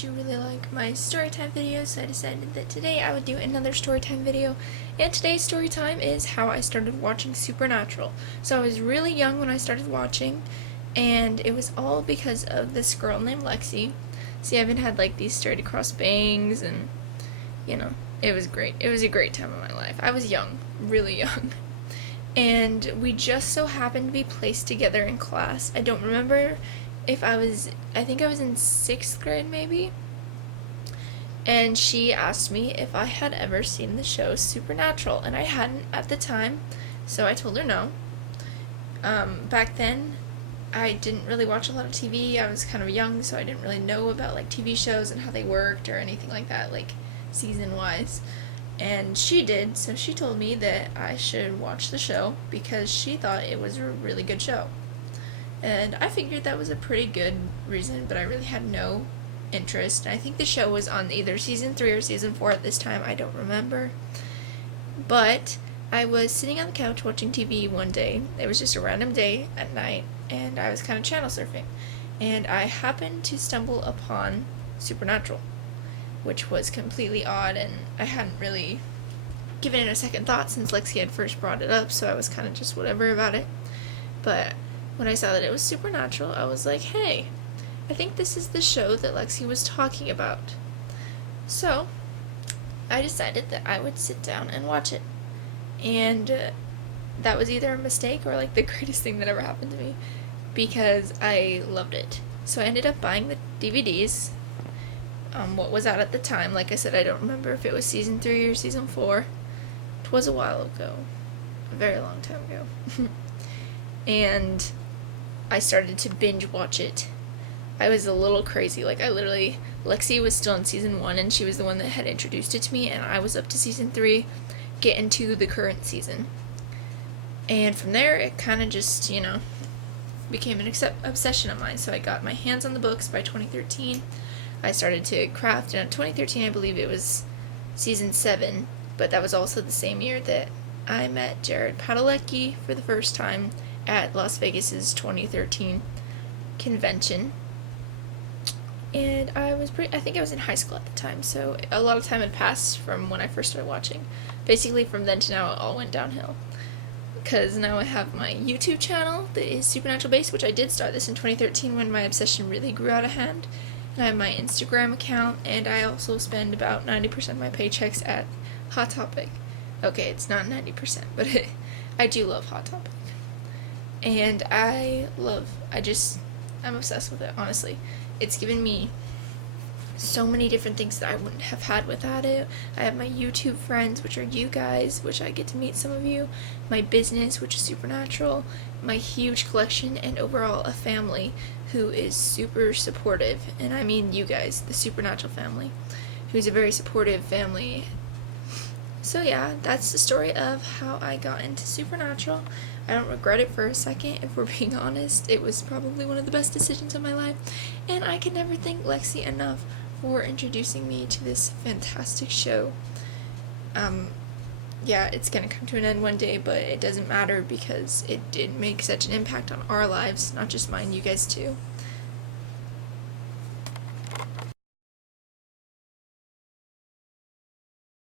that you really like my storytime videos, so I decided that today I would do another storytime video. And today's storytime is how I started watching Supernatural. So I was really young when I started watching, and it was all because of this girl named Lexi. See, I even had like these straight across bangs, and it was great. It was a great time of my life. I was young, really young. And we just so happened to be placed together in class. I don't remember if I think I was in 6th grade maybe. And she asked me if I had ever seen the show Supernatural, and I hadn't at the time, so I told her no. Back then, I didn't really watch a lot of TV. I was kind of young, so I didn't really know about like TV shows and how they worked or anything like that, like season-wise. And she did, so she told me that I should watch the show because she thought it was a really good show. And I figured that was a pretty good reason, but I really had no interest. I think the show was on either season 3 or season 4 at this time, I don't remember. But I was sitting on the couch watching TV one day. It was just a random day at night, and I was kind of channel surfing. And I happened to stumble upon Supernatural, which was completely odd, and I hadn't really given it a second thought since Lexi had first brought it up, so I was kind of just whatever about it. But when I saw that it was Supernatural, I was like, hey, I think this is the show that Lexi was talking about. So I decided that I would sit down and watch it. And that was either a mistake or like the greatest thing that ever happened to me, because I loved it. So I ended up buying the DVDs. What was out at the time. Like I said, I don't remember if it was season 3 or season 4. It was a while ago. A very long time ago. And I started to binge watch it. I was a little crazy. Like, Lexi was still in season 1, and she was the one that had introduced it to me, and I was up to season 3, getting to the current season. And from there, it kind of just, became an obsession of mine. So I got my hands on the books by 2013. I started to craft, and in 2013, I believe it was season 7, but that was also the same year that I met Jared Padalecki for the first time at Las Vegas's 2013 convention. And I think I was in high school at the time, so a lot of time had passed from when I first started watching. Basically, from then to now, it all went downhill. Because now I have my YouTube channel that is Supernatural based, which I did start this in 2013 when my obsession really grew out of hand. And I have my Instagram account, and I also spend about 90% of my paychecks at Hot Topic. Okay, it's not 90%, but I do love Hot Topic. And I'm obsessed with it, honestly. It's given me so many different things that I wouldn't have had without it. I have my YouTube friends, which are you guys, which I get to meet some of you, my business, which is Supernatural, my huge collection, and overall a family who is super supportive. And I mean you guys, the Supernatural family, who's a very supportive family. So yeah, that's the story of how I got into Supernatural. I don't regret it for a second, if we're being honest. It was probably one of the best decisions of my life, and I can never thank Lexi enough for introducing me to this fantastic show. Yeah, it's gonna come to an end one day, but it doesn't matter because it did make such an impact on our lives, not just mine, you guys too.